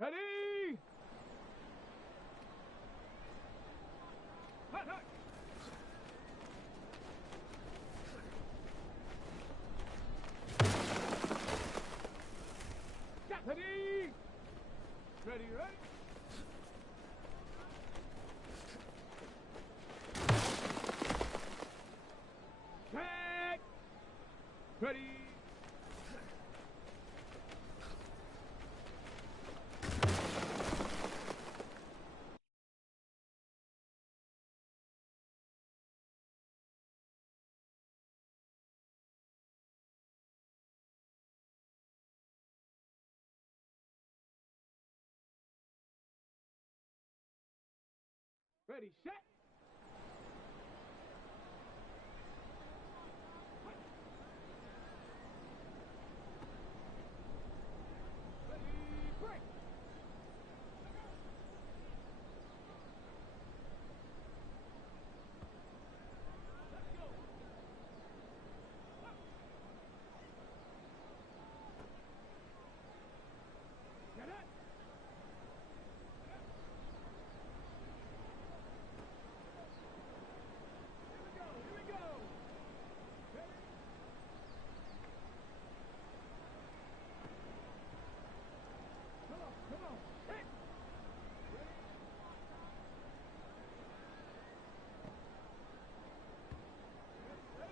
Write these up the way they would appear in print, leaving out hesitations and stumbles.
Ready! Hut, hut. Ready! Ready, ready? Check! Ready! Ready, set! Ready, break! Let's go! Get it! Here we go! Ready? Come on! Hit! Ready? Ready?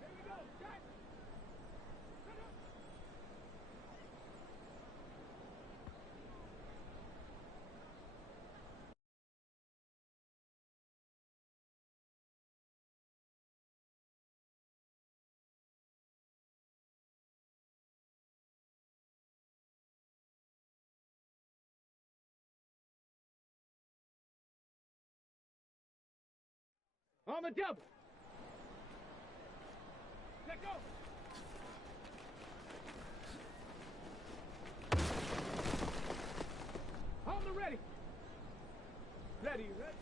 Here we go! Set! Set up! On the double! Let go! On the ready! Ready, ready!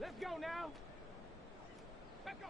Let's go now! Let's go!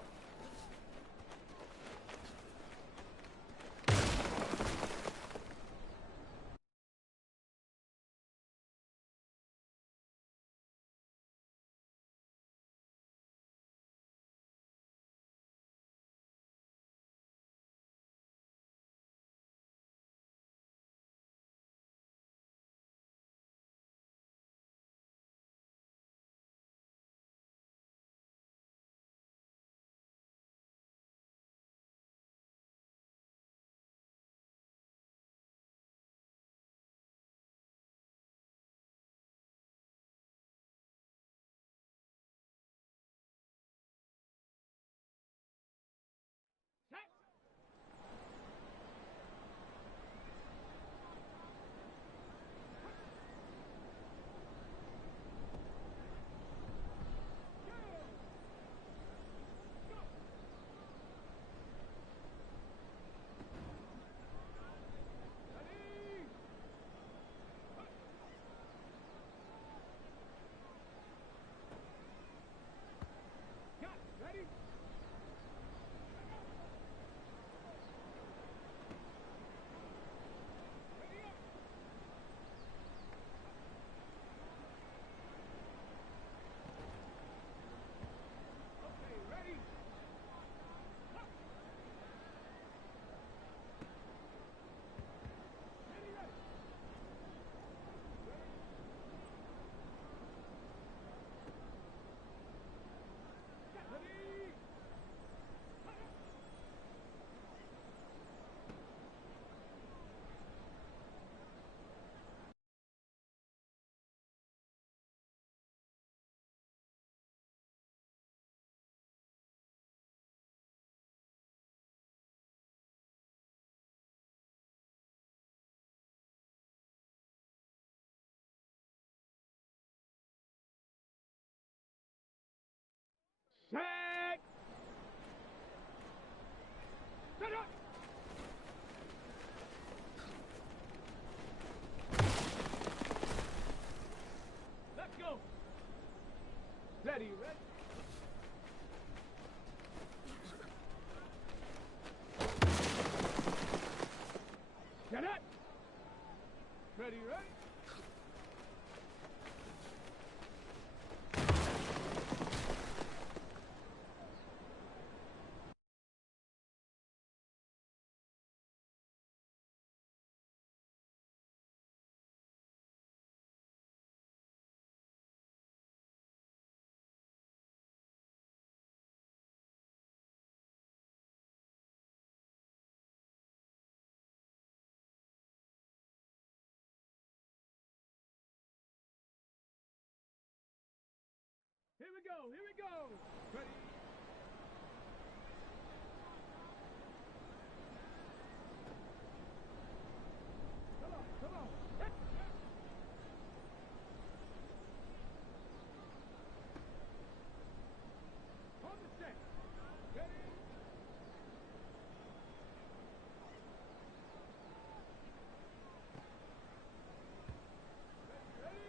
Ready, ready? Here we go, here we go. Ready? Come on, come on. Hit. Hold the set. Ready? Ready?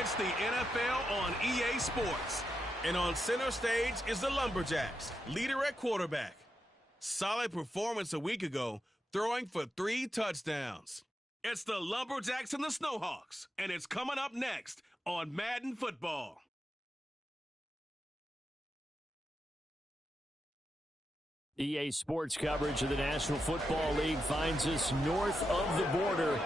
It's the NFL on EA Sports. And on center stage is the Lumberjacks, leader at quarterback. Solid performance a week ago, throwing for 3 touchdowns. It's the Lumberjacks and the Snowhawks, and it's coming up next on Madden Football. EA Sports coverage of the National Football League finds us north of the border.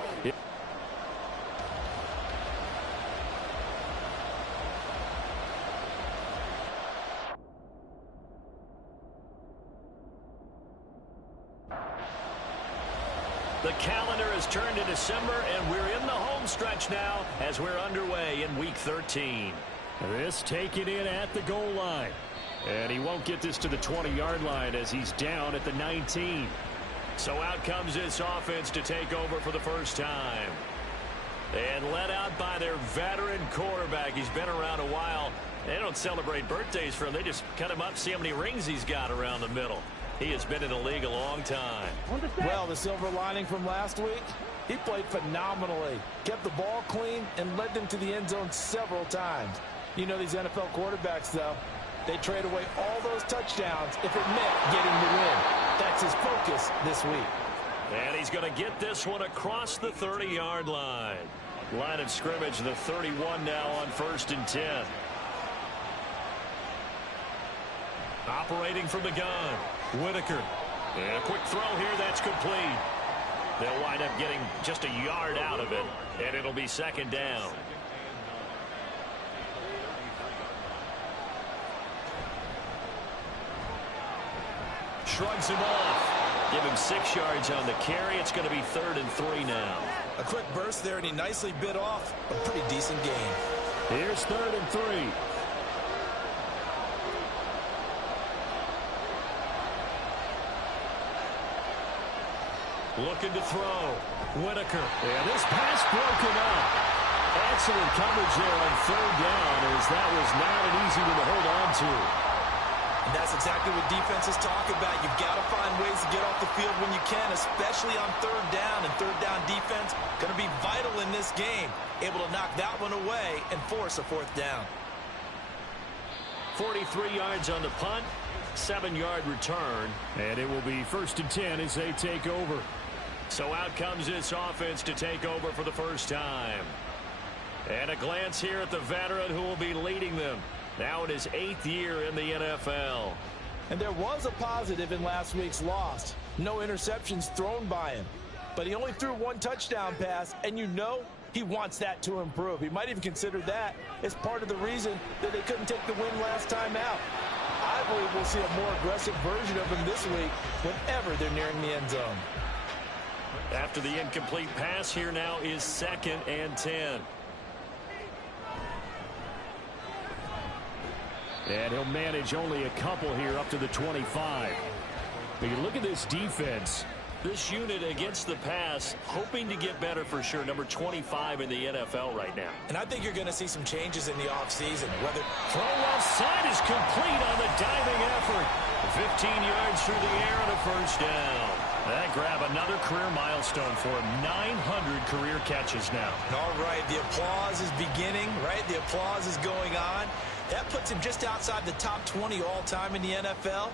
The calendar has turned to December, and we're in the home stretch now as we're underway in Week 13. This taken in at the goal line. And he won't get this to the 20-yard line as he's down at the 19. So out comes this offense to take over for the first time. And led out by their veteran quarterback. He's been around a while. They don't celebrate birthdays for him. They just cut him up, see how many rings he's got around the middle. He has been in the league a long time. Well, the silver lining from last week, he played phenomenally. Kept the ball clean and led them to the end zone several times. You know these NFL quarterbacks, though, they trade away all those touchdowns if it meant getting the win. That's his focus this week. And he's going to get this one across the 30-yard line. Line of scrimmage, the 31 now on 1st and 10. Operating from the gun, Whitaker. And a quick throw here, that's complete. They'll wind up getting just a yard out of it, and it'll be 2nd down. Shrugs him off. Give him 6 yards on the carry. It's going to be 3rd and 3 now. A quick burst there, and he nicely bit off a pretty decent game. Here's 3rd and 3. Looking to throw. Whitaker. And this pass broken up. Excellent coverage there on 3rd down, as that was not an easy one to hold on to. And that's exactly what defenses talk about. You've got to find ways to get off the field when you can, especially on 3rd down. And 3rd down defense going to be vital in this game. Able to knock that one away and force a 4th down. 43 yards on the punt. 7-yard return. And it will be 1st and 10 as they take over. So out comes this offense to take over for the first time. And a glance here at the veteran who will be leading them. Now in his 8th year in the NFL. And there was a positive in last week's loss. No interceptions thrown by him. But he only threw 1 touchdown pass, and you know he wants that to improve. He might even consider that as part of the reason that they couldn't take the win last time out. I believe we'll see a more aggressive version of him this week whenever they're nearing the end zone. After the incomplete pass, here now is 2nd and 10. And he'll manage only a couple here up to the 25. But you look at this defense. This unit against the pass, hoping to get better for sure. Number 25 in the NFL right now. And I think you're going to see some changes in the offseason. Whether throw offside is complete on the diving effort. 15 yards through the air and a 1st down. That grab another career milestone for him. 900 career catches now. All right, the applause is beginning, right? The applause is going on. That puts him just outside the top 20 all-time in the NFL.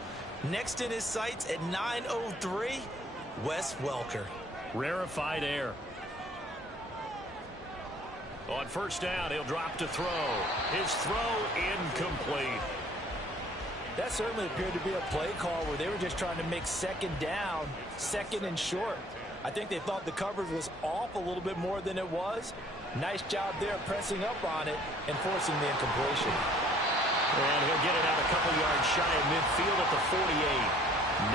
Next in his sights at 903, Wes Welker. Rarefied air. On 1st down, he'll drop to throw. His throw incomplete. That certainly appeared to be a play call where they were just trying to make 2nd down, 2nd and short. I think they thought the coverage was off a little bit more than it was. Nice job there pressing up on it and forcing the incompletion. And he'll get it out a couple yards shy of midfield at the 48.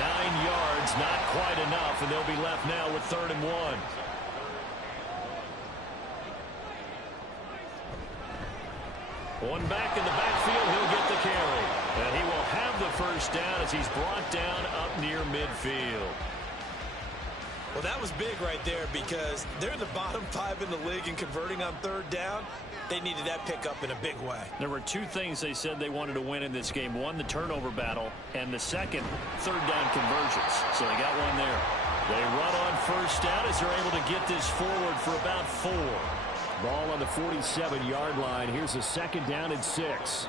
9 yards, not quite enough, and they'll be left now with 3rd and 1. One back in the backfield, he'll get the carry. And he will have the 1st down as he's brought down up near midfield. Well, that was big right there because they're in the bottom 5 in the league in converting on 3rd down. They needed that pickup in a big way. There were 2 things they said they wanted to win in this game. One, the turnover battle, and the second, 3rd down conversions. So they got one there. They run on 1st down as they're able to get this forward for about 4. Ball on the 47-yard line. Here's a 2nd down and 6.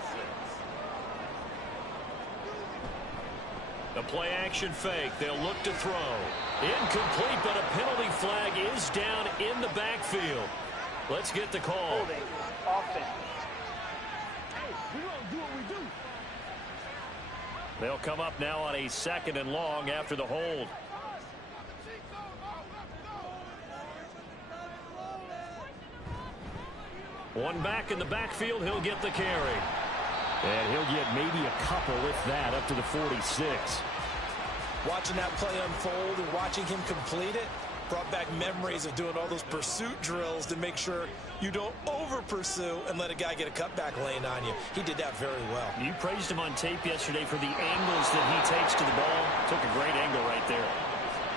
The play action fake. They'll look to throw. Incomplete, but a penalty flag is down in the backfield. Let's get the call. Holding. Offense. Hey, we don't do what we do. They'll come up now on a 2nd and long after the hold. One back in the backfield. He'll get the carry. And he'll get maybe a couple, if that, up to the 46. Watching that play unfold and watching him complete it brought back memories of doing all those pursuit drills to make sure you don't over-pursue and let a guy get a cutback lane on you. He did that very well. You praised him on tape yesterday for the angles that he takes to the ball. Took a great angle right there.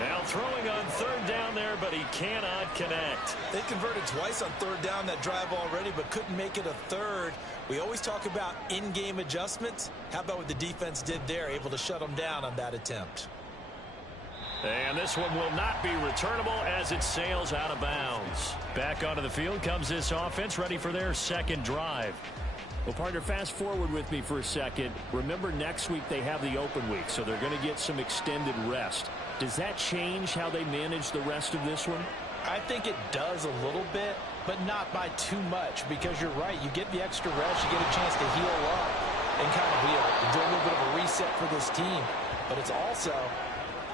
Now throwing on 3rd down there, but he cannot connect. They converted twice on 3rd down that drive already, but couldn't make it a 3rd. We always talk about in-game adjustments. How about what the defense did there, able to shut them down on that attempt? And this one will not be returnable as it sails out of bounds. Back onto the field comes this offense, ready for their 2nd drive. Well, partner, fast forward with me for a second. Remember, next week they have the open week, so they're going to get some extended rest. Does that change how they manage the rest of this one? I think it does a little bit, but not by too much, because you're right. You get the extra rest, you get a chance to heal up and kind of do a little bit of a reset for this team. But it's also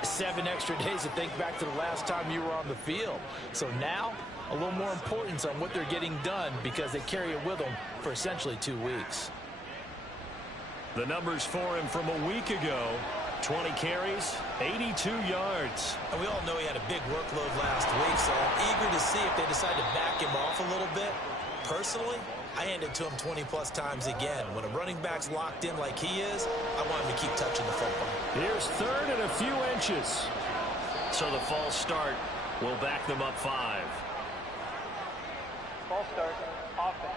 7 extra days to think back to the last time you were on the field. So now, a little more importance on what they're getting done because they carry it with them for essentially 2 weeks. The numbers for him from a week ago: 20 carries, 82 yards. And we all know he had a big workload last week, so I'm eager to see if they decide to back him off a little bit. Personally, I hand it to him 20-plus times again. When a running back's locked in like he is, I want him to keep touching the football. Here's 3rd and a few inches. So the false start will back them up 5. False start. Offense.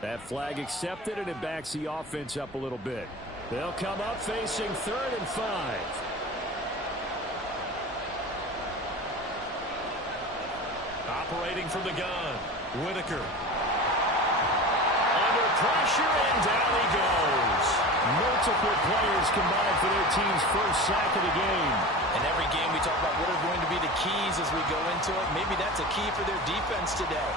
That flag accepted, and it backs the offense up a little bit. They'll come up facing 3rd and 5. Operating from the gun, Whitaker. Under pressure, and down he goes. Multiple players combined for their team's first sack of the game. In every game we talk about what are going to be the keys as we go into it. Maybe that's a key for their defense today.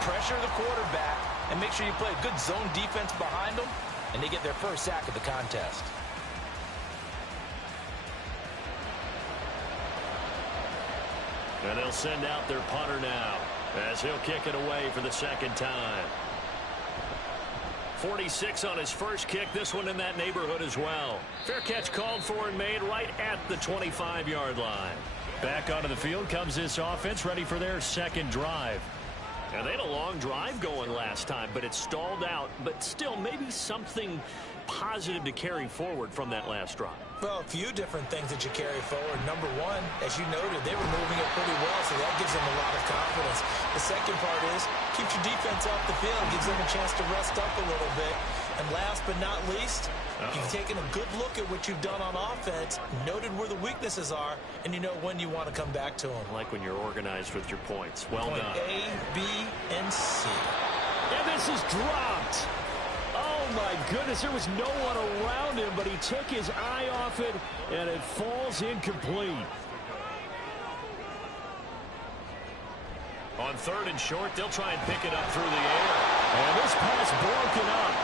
Pressure the quarterback and make sure you play a good zone defense behind them, and they get their first sack of the contest. And they'll send out their punter now as he'll kick it away for the 2nd time. 46 on his first kick. This one in that neighborhood as well. Fair catch called for and made right at the 25-yard line. Back onto the field comes this offense, ready for their 2nd drive. And they had a long drive going last time, but it stalled out. But still, maybe something positive to carry forward from that last drive. Well, a few different things that you carry forward. Number one, as you noted, they were moving it pretty well, so that gives them a lot of confidence. The second part is, keeps your defense off the field, gives them a chance to rest up a little bit. And last but not least, you've taken a good look at what you've done on offense, noted where the weaknesses are, and you know when you want to come back to them. I like when you're organized with your points. Well Point done. A, B, and C. And this is dropped. Oh, my goodness. There was no one around him, but he took his eye off it, and it falls incomplete. On 3rd and short, they'll try and pick it up through the air. And this pass broken up.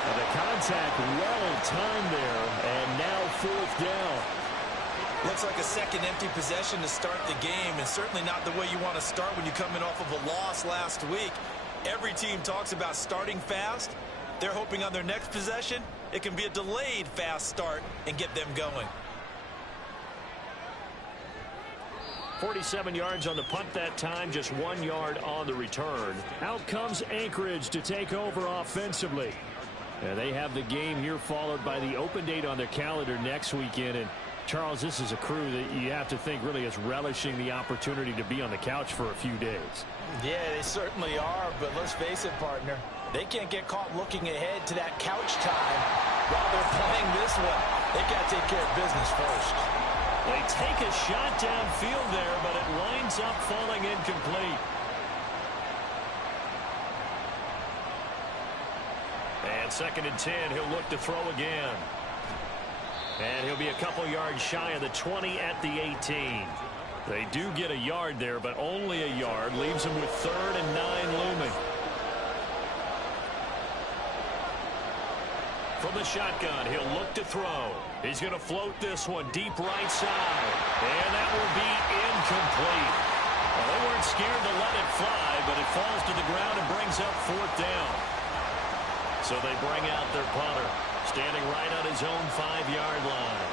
And the contact well timed there, and now 4th down. Looks like a second empty possession to start the game, and certainly not the way you want to start when you come in off of a loss last week. Every team talks about starting fast. They're hoping on their next possession, it can be a delayed fast start and get them going. 47 yards on the punt that time, just 1 yard on the return. Out comes Anchorage to take over offensively. And they have the game here followed by the open date on their calendar next weekend. And Charles, this is a crew that you have to think really is relishing the opportunity to be on the couch for a few days. Yeah, they certainly are, but let's face it, partner. They can't get caught looking ahead to that couch time while they're playing this one. They've got to take care of business first. They take a shot downfield there, but it winds up falling incomplete. On 2nd and 10, he'll look to throw again. And he'll be a couple yards shy of the 20 at the 18. They do get a yard there, but only a yard. Leaves him with 3rd and 9 looming. From the shotgun, he'll look to throw. He's going to float this one deep right side. And that will be incomplete. Well, they weren't scared to let it fly, but it falls to the ground and brings up 4th down. So they bring out their punter, standing right on his own 5-yard line.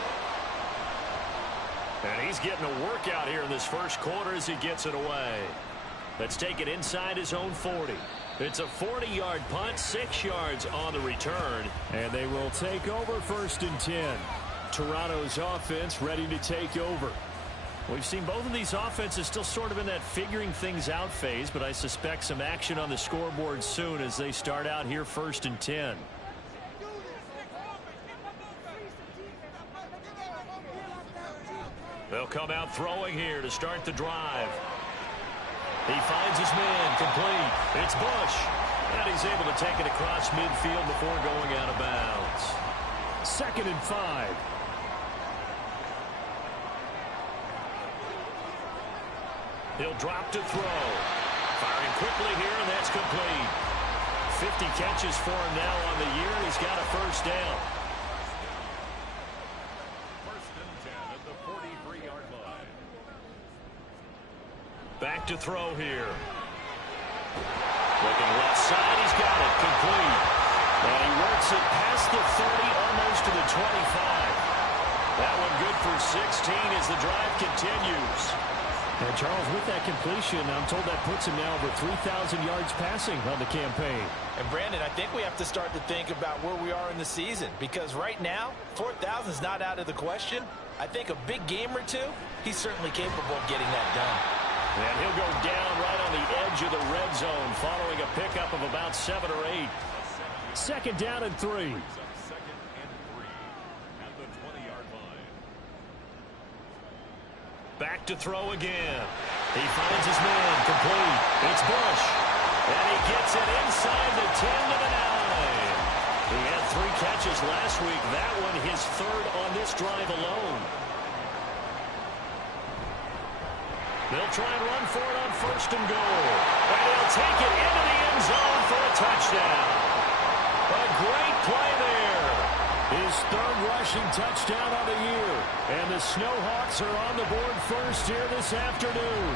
And he's getting a workout here in this first quarter as he gets it away. Let's take it inside his own 40. It's a 40-yard punt, 6 yards on the return. And they will take over 1st and 10. Toronto's offense ready to take over. We've seen both of these offenses still sort of in that figuring things out phase, but I suspect some action on the scoreboard soon as they start out here 1st and 10. They'll come out throwing here to start the drive. He finds his man complete. It's Bush. And he's able to take it across midfield before going out of bounds. 2nd and 5. He'll drop to throw. Firing quickly here, and that's complete. 50 catches for him now on the year, and he's got a 1st down. 1st and 10 at the 43-yard line. Back to throw here. Looking left side, he's got it, complete. And he works it past the 30, almost to the 25. That one good for 16 as the drive continues. And Charles, with that completion, I'm told that puts him now over 3,000 yards passing on the campaign. And Brandon, I think we have to start to think about where we are in the season, because right now 4,000 is not out of the question. I think a big game or two, he's certainly capable of getting that done. And he'll go down right on the edge of the red zone following a pickup of about 7 or 8. 2nd down and 3. 2nd and 3 at the 20-yard line. Back to throw again. He finds his man complete. It's Bush. And he gets it inside the 10 to the 9. He had 3 catches last week. That one his 3rd on this drive alone. They'll try and run for it on 1st and goal. And he'll take it into the end zone for a touchdown. A great play there. His 3rd rushing touchdown on the year. And the Snowhawks are on the board first here this afternoon.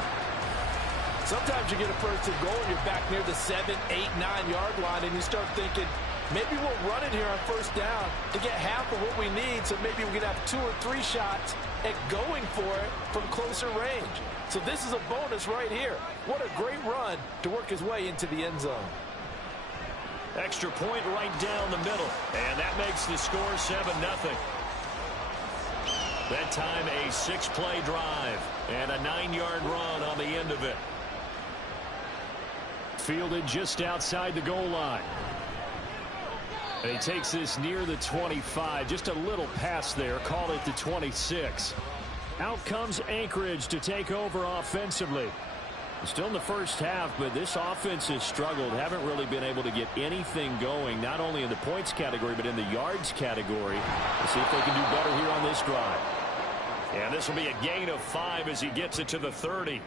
Sometimes you get a 1st and goal and you're back near the 7, 8, 9-yard line, and you start thinking, maybe we'll run it here on 1st down to get half of what we need, so maybe we can have 2 or 3 shots at going for it from closer range. So this is a bonus right here. What a great run to work his way into the end zone. Extra point right down the middle. And that makes the score 7-0. That time a 6-play drive and a 9-yard run on the end of it. Fielded just outside the goal line. And he takes this near the 25. Just a little pass there. Call it the 26. Out comes Anchorage to take over offensively. Still in the first half, but this offense has struggled. Haven't really been able to get anything going, not only in the points category, but in the yards category. Let's see if they can do better here on this drive. And this will be a gain of 5 as he gets it to the 30.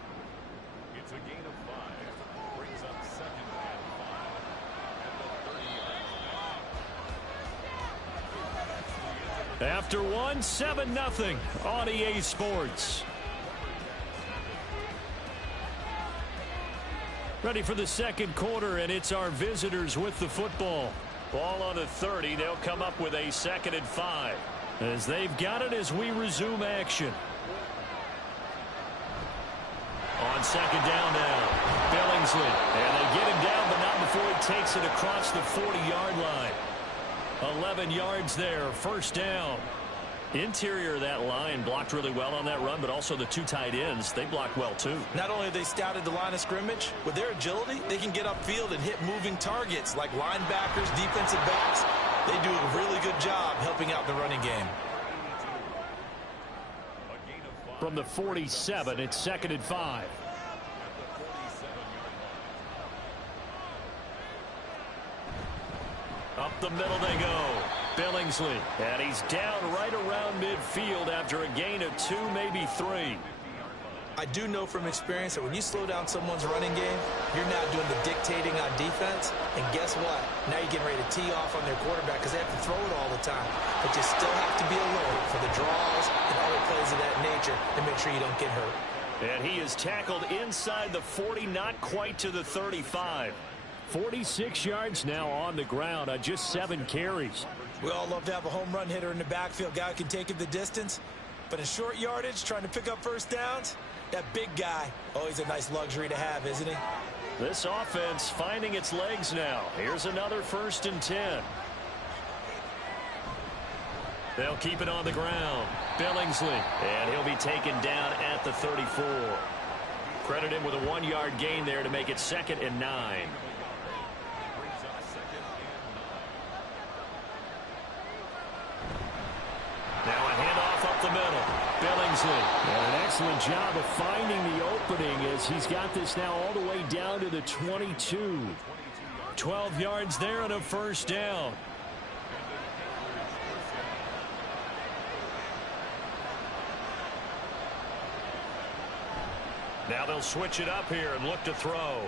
It's a gain of 5. Brings up 2nd and 5 at the 30-yard line. After one, 7-0 on EA Sports. Ready for the 2nd quarter, and it's our visitors with the football. Ball on the 30. They'll come up with a 2nd and 5. As they've got it as we resume action. On 2nd down now, Billingsley. And they get him down, but not before he takes it across the 40-yard line. 11 yards there, 1st down. Interior of that line blocked really well on that run, but also the 2 tight ends, they blocked well too. Not only have they scouted the line of scrimmage, with their agility, they can get upfield and hit moving targets like linebackers, defensive backs. They do a really good job helping out the running game. From the 47, it's 2nd and 5. Up the middle they go. Billingsley, and he's down right around midfield after a gain of 2, maybe 3. I do know from experience that when you slow down someone's running game, you're now doing the dictating on defense. And guess what? Now you're getting ready to tee off on their quarterback because they have to throw it all the time. But you still have to be alert for the draws and other plays of that nature to make sure you don't get hurt. And he is tackled inside the 40, not quite to the 35. 46 yards now on the ground on just 7 carries. We all love to have a home run hitter in the backfield. Guy who can take it the distance. But in short yardage, trying to pick up first downs, that big guy, oh, he's a nice luxury to have, isn't he? This offense finding its legs now. Here's another 1st and 10. They'll keep it on the ground. Billingsley, and he'll be taken down at the 34. Credit him with a 1-yard gain there to make it 2nd and 9. Now a handoff up the middle. Billingsley. And an excellent job of finding the opening as he's got this now all the way down to the 22. 12 yards there and a 1st down. Now they'll switch it up here and look to throw.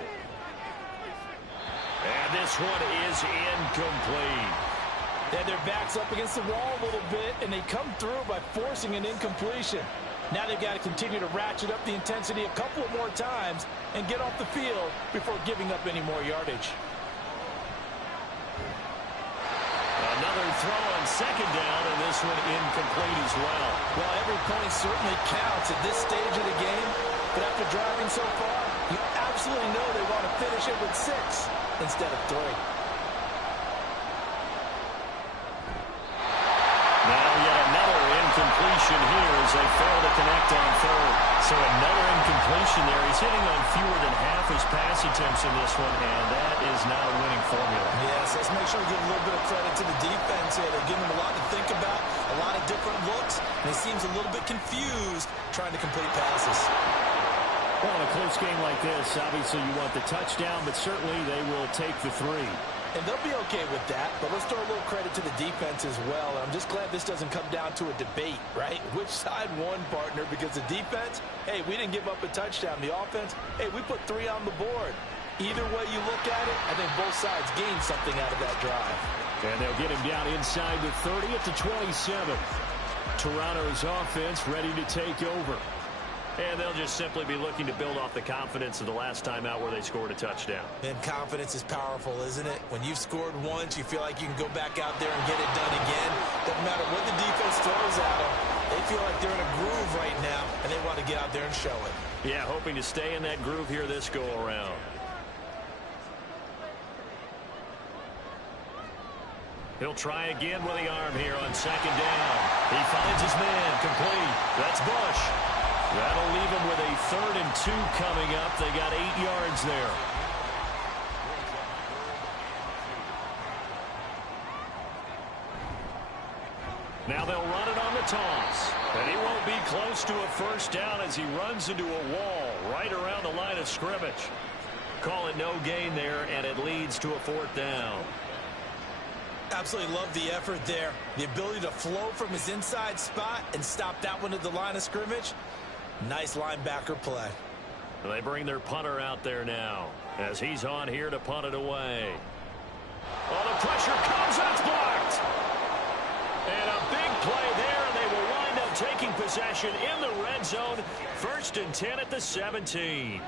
And this one is incomplete. They had their backs up against the wall a little bit, and they come through by forcing an incompletion. Now they've got to continue to ratchet up the intensity a couple of more times and get off the field before giving up any more yardage. Another throw on 2nd down, and this one incomplete as well. Well, every point certainly counts at this stage of the game, but after driving so far, you absolutely know they want to finish it with 6 instead of 3. Now yet another incompletion here as they fail to connect on 3rd. So another incompletion there. He's hitting on fewer than half his pass attempts in this one, and that is not a winning formula. Yes, let's make sure we give a little bit of credit to the defense here. They're giving him a lot to think about, a lot of different looks, and he seems a little bit confused trying to complete passes. Well, in a close game like this, obviously you want the touchdown, but certainly they will take the 3. And they'll be okay with that, but let's throw a little credit to the defense as well. And I'm just glad this doesn't come down to a debate, right? Which side won, partner? Because the defense, hey, we didn't give up a touchdown. The offense, hey, we put 3 on the board. Either way you look at it, I think both sides gained something out of that drive. And they'll get him down inside the 30 at the 27. Toronto's offense ready to take over. And they'll just simply be looking to build off the confidence of the last time out where they scored a touchdown. And confidence is powerful, isn't it? When you've scored once, you feel like you can go back out there and get it done again. Doesn't matter what the defense throws at them. They feel like they're in a groove right now, and they want to get out there and show it. Yeah, hoping to stay in that groove here this go-around. He'll try again with the arm here on 2nd down. He finds his man, complete. That's Bush. That'll leave him with a 3rd and 2 coming up. They got 8 yards there. Now they'll run it on the toss. And he won't be close to a 1st down as he runs into a wall right around the line of scrimmage. Call it no gain there, and it leads to a 4th down. Absolutely love the effort there. The ability to flow from his inside spot and stop that one at the line of scrimmage. Nice linebacker play. They bring their punter out there now as he's on here to punt it away. Oh, the pressure comes, and it's blocked. And a big play there, and they will wind up taking possession in the red zone. 1st and 10 at the 17.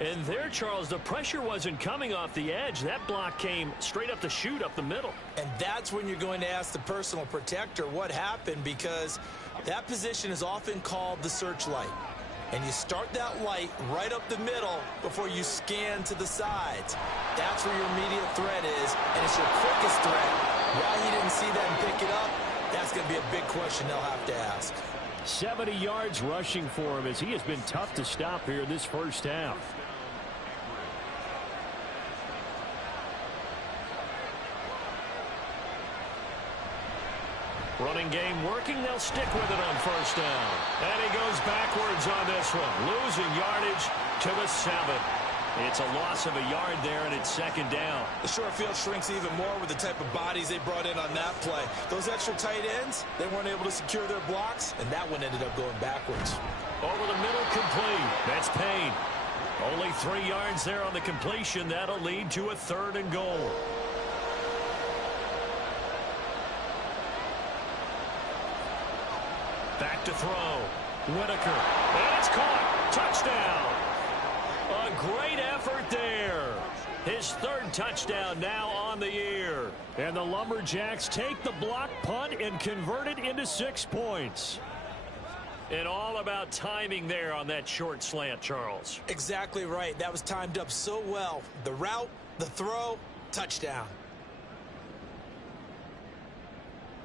And there, Charles, the pressure wasn't coming off the edge. That block came straight up the chute, up the middle. And that's when you're going to ask the personal protector what happened, because that position is often called the searchlight. And you start that light right up the middle before you scan to the sides. That's where your immediate threat is, and it's your quickest threat. Why he didn't see that and pick it up, that's going to be a big question they'll have to ask. 70 yards rushing for him as he has been tough to stop here this 1st half. Running game working. They'll stick with it on 1st down. And he goes backwards on this one, losing yardage to the 7. It's a loss of a yard there, and it's second down. The short field shrinks even more with the type of bodies they brought in on that play. Those extra tight ends, they weren't able to secure their blocks, and that one ended up going backwards. Over the middle, complete. That's Payne. Only 3 yards there on the completion. That'll lead to a 3rd and goal. Back to throw. Whitaker. And it's caught. Touchdown. A great effort there. His 3rd touchdown now on the year. And the Lumberjacks take the block punt and convert it into 6 points. And all about timing there on that short slant, Charles. Exactly right. That was timed up so well. The route, the throw, touchdown.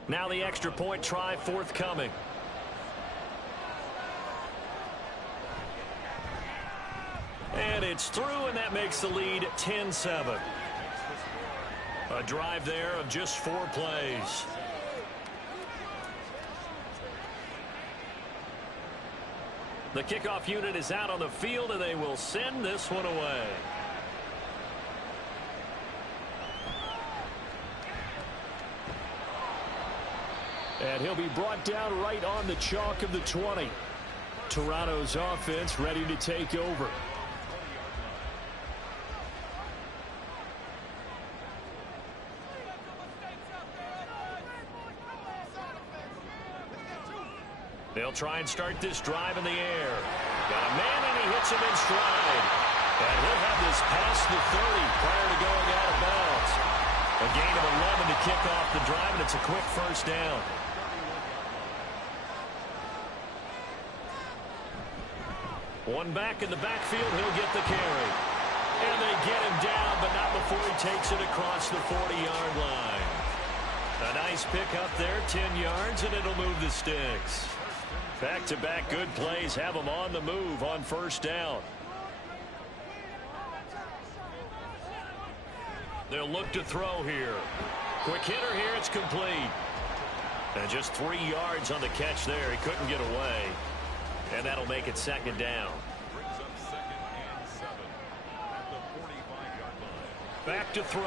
Now the extra point try forthcoming. And it's through, and that makes the lead 10-7. A drive there of just 4 plays. The kickoff unit is out on the field, and they will send this one away. And he'll be brought down right on the chalk of the 20. Toronto's offense ready to take over. They'll try and start this drive in the air. Got a man, and he hits him in stride. And he'll have this past the 30 prior to going out of bounds. A gain of 11 to kick off the drive, and it's a quick 1st down. One back in the backfield, he'll get the carry. And they get him down, but not before he takes it across the 40-yard line. A nice pick up there, 10 yards, and it'll move the sticks. Back-to-back good plays have them on the move on 1st down. They'll look to throw here. Quick hitter here, it's complete. And just 3 yards on the catch there. He couldn't get away. And that'll make it 2nd down. Back to throw.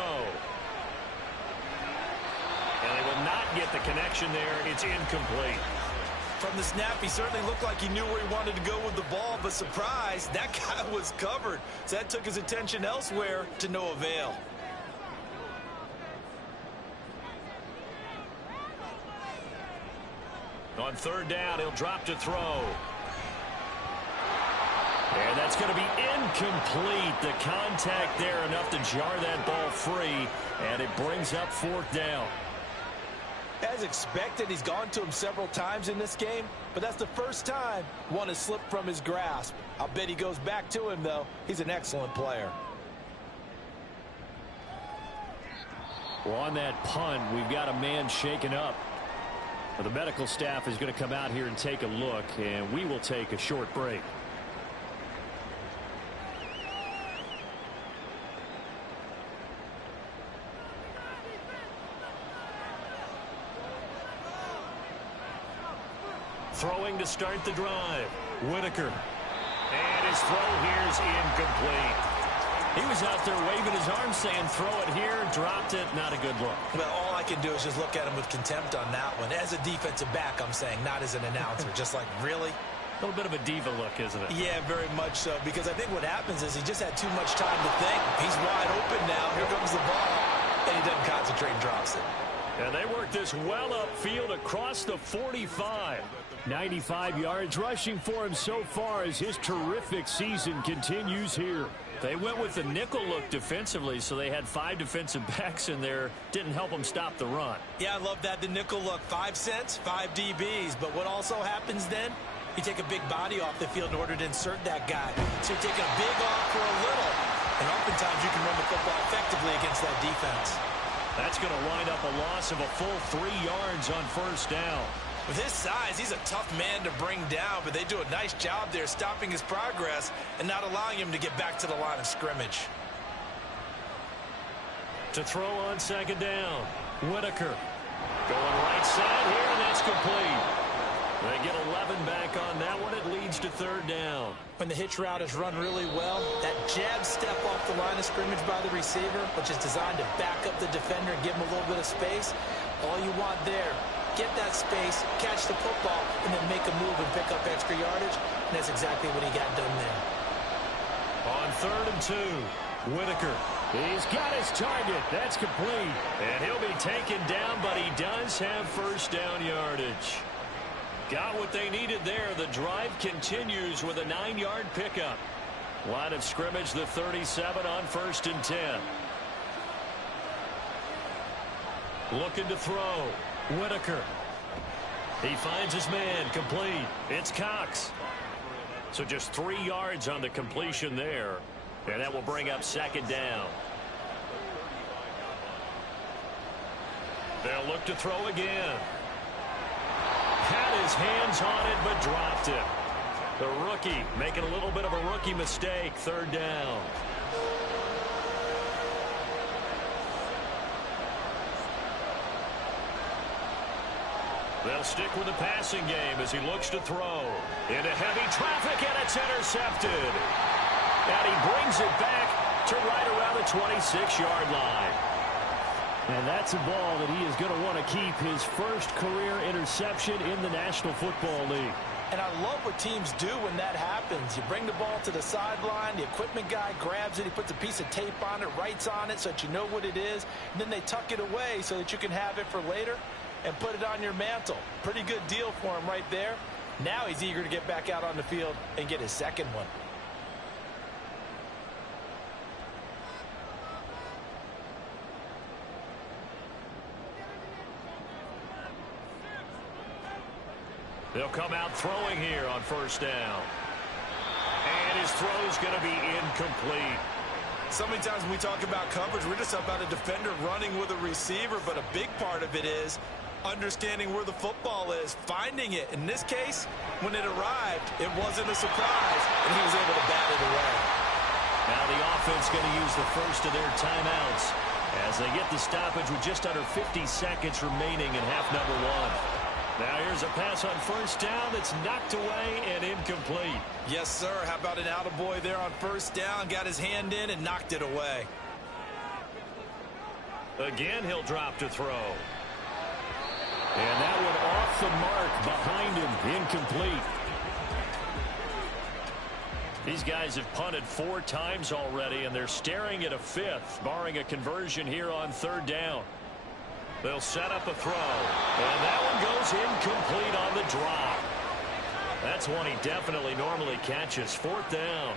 And they will not get the connection there. It's incomplete. From the snap, he certainly looked like he knew where he wanted to go with the ball, but surprise, that guy was covered. So that took his attention elsewhere to no avail. On 3rd down, he'll drop to throw. And that's going to be incomplete. The contact there enough to jar that ball free, and it brings up 4th down. As expected, he's gone to him several times in this game, but that's the first time one has slipped from his grasp. I'll bet he goes back to him, though. He's an excellent player. Well, on that punt, we've got a man shaken up. Well, the medical staff is going to come out here and take a look, and we will take a short break. Throwing to start the drive. Whitaker. And his throw here is incomplete. He was out there waving his arms saying throw it here, dropped it, not a good look. Well, all I can do is just look at him with contempt on that one. As a defensive back, I'm saying, not as an announcer. Just like, really? A little bit of a diva look, isn't it? Yeah, very much so, because I think what happens is he just had too much time to think. He's wide open now. Here comes the ball. And he doesn't concentrate and drops it. And they work this well upfield across the 45. 95 yards rushing for him so far as his terrific season continues here. They went with the nickel look defensively, so they had 5 defensive backs in there. Didn't help them stop the run. Yeah, I love that. The nickel look, 5 cents, 5 DBs. But what also happens then? You take a big body off the field in order to insert that guy. So you're taking a big off for a little. And oftentimes you can run the football effectively against that defense. That's going to wind up a loss of a full 3 yards on 1st down. With his size, he's a tough man to bring down, but they do a nice job there stopping his progress and not allowing him to get back to the line of scrimmage. To throw on 2nd down, Whitaker. Going right side here, and that's complete. They get 11 back on that one. It leads to third down. When the hitch route is run really well, that jab step off the line of scrimmage by the receiver, which is designed to back up the defender and give him a little bit of space, all you want there, get that space, catch the football, and then make a move and pick up extra yardage, and that's exactly what he got done there. On 3rd and 2, Whitaker. He's got his target. That's complete. And he'll be taken down, but he does have first down yardage. Got what they needed there. The drive continues with a 9-yard pickup. Line of scrimmage, the 37 on 1st and 10. Looking to throw. Whitaker. He finds his man. Complete. It's Cox. So just 3 yards on the completion there. And that will bring up 2nd down. They'll look to throw again. Had his hands on it, but dropped it. The rookie making a little bit of a rookie mistake. 3rd down. They'll stick with the passing game as he looks to throw. Into heavy traffic, and it's intercepted. And he brings it back to right around the 26-yard line. And that's a ball that he is going to want to keep, his first career interception in the National Football League. And I love what teams do when that happens. You bring the ball to the sideline, the equipment guy grabs it, he puts a piece of tape on it, writes on it so that you know what it is, and then they tuck it away so that you can have it for later and put it on your mantle. Pretty good deal for him right there. Now he's eager to get back out on the field and get his second one. They'll come out throwing here on 1st down. And his throw's going to be incomplete. So many times when we talk about coverage, we're just about a defender running with a receiver, but a big part of it is understanding where the football is, finding it. In this case, when it arrived, it wasn't a surprise, and he was able to bat it away. Now the offense going to use the first of their timeouts as they get the stoppage with just under 50 seconds remaining in half number 1. Now here's a pass on 1st down that's knocked away and incomplete. Yes, sir. How about an attaboy there on 1st down? Got his hand in and knocked it away. Again, he'll drop to throw. And that one off the mark behind him, incomplete. These guys have punted 4 times already, and they're staring at a 5th, barring a conversion here on 3rd down. They'll set up a throw, and that one goes incomplete on the drop. That's one he definitely normally catches. 4th down.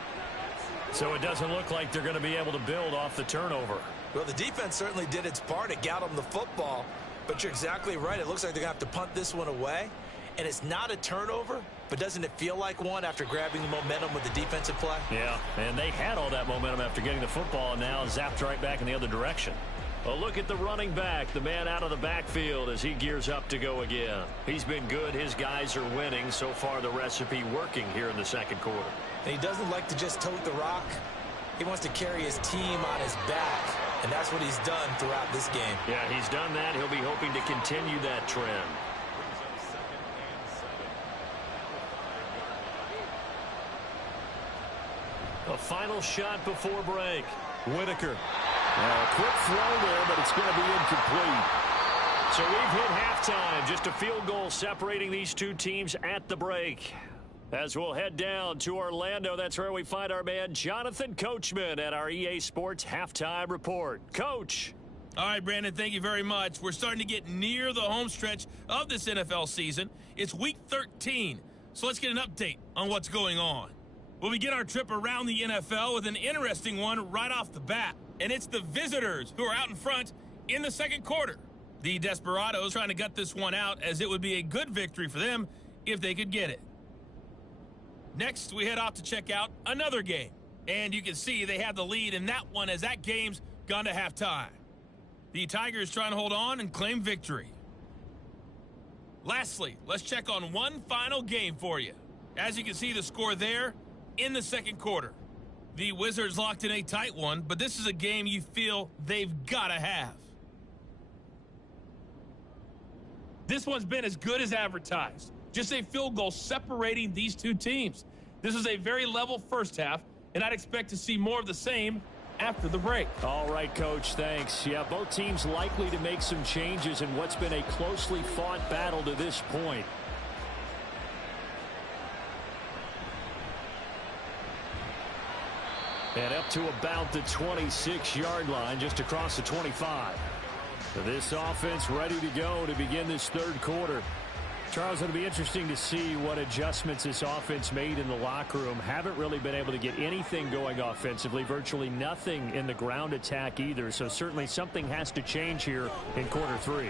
So it doesn't look like they're going to be able to build off the turnover. Well, the defense certainly did its part. It got them the football, but you're exactly right. It looks like they're going to have to punt this one away, and it's not a turnover, but doesn't it feel like one after grabbing the momentum with the defensive play? Yeah, and they had all that momentum after getting the football, and now zapped right back in the other direction. A look at the running back, the man out of the backfield as he gears up to go again. He's been good. His guys are winning. So far, the recipe working here in the 2nd quarter. And he doesn't like to just tote the rock. He wants to carry his team on his back, and that's what he's done throughout this game. Yeah, he's done that. He'll be hoping to continue that trend. A final shot before break. Whitaker. A quick throw there, but it's going to be incomplete. So we've hit halftime. Just a field goal separating these two teams at the break. As we'll head down to Orlando, that's where we find our man Jonathan Coachman at our EA Sports Halftime Report. Coach. All right, Brandon, thank you very much. We're starting to get near the home stretch of this NFL season. It's Week 13, so let's get an update on what's going on. We'll begin our trip around the NFL with an interesting one right off the bat, and it's the visitors who are out in front in the 2nd quarter. The Desperados trying to gut this one out, as it would be a good victory for them if they could get it. Next, we head off to check out another game, and you can see they have the lead in that one as that game's gone to halftime. The Tigers trying to hold on and claim victory. Lastly, let's check on one final game for you. As you can see the score there in the 2nd quarter. The Wizards locked in a tight one, but this is a game you feel they've got to have. This one's been as good as advertised. Just a field goal separating these two teams. This is a very level first half, and I'd expect to see more of the same after the break. All right, Coach, thanks. Yeah, both teams likely to make some changes in what's been a closely fought battle to this point. And up to about the 26-yard line, just across the 25. So this offense ready to go to begin this third quarter. Charles, it'll be interesting to see what adjustments this offense made in the locker room. Haven't really been able to get anything going offensively, virtually nothing in the ground attack either. So certainly something has to change here in quarter three.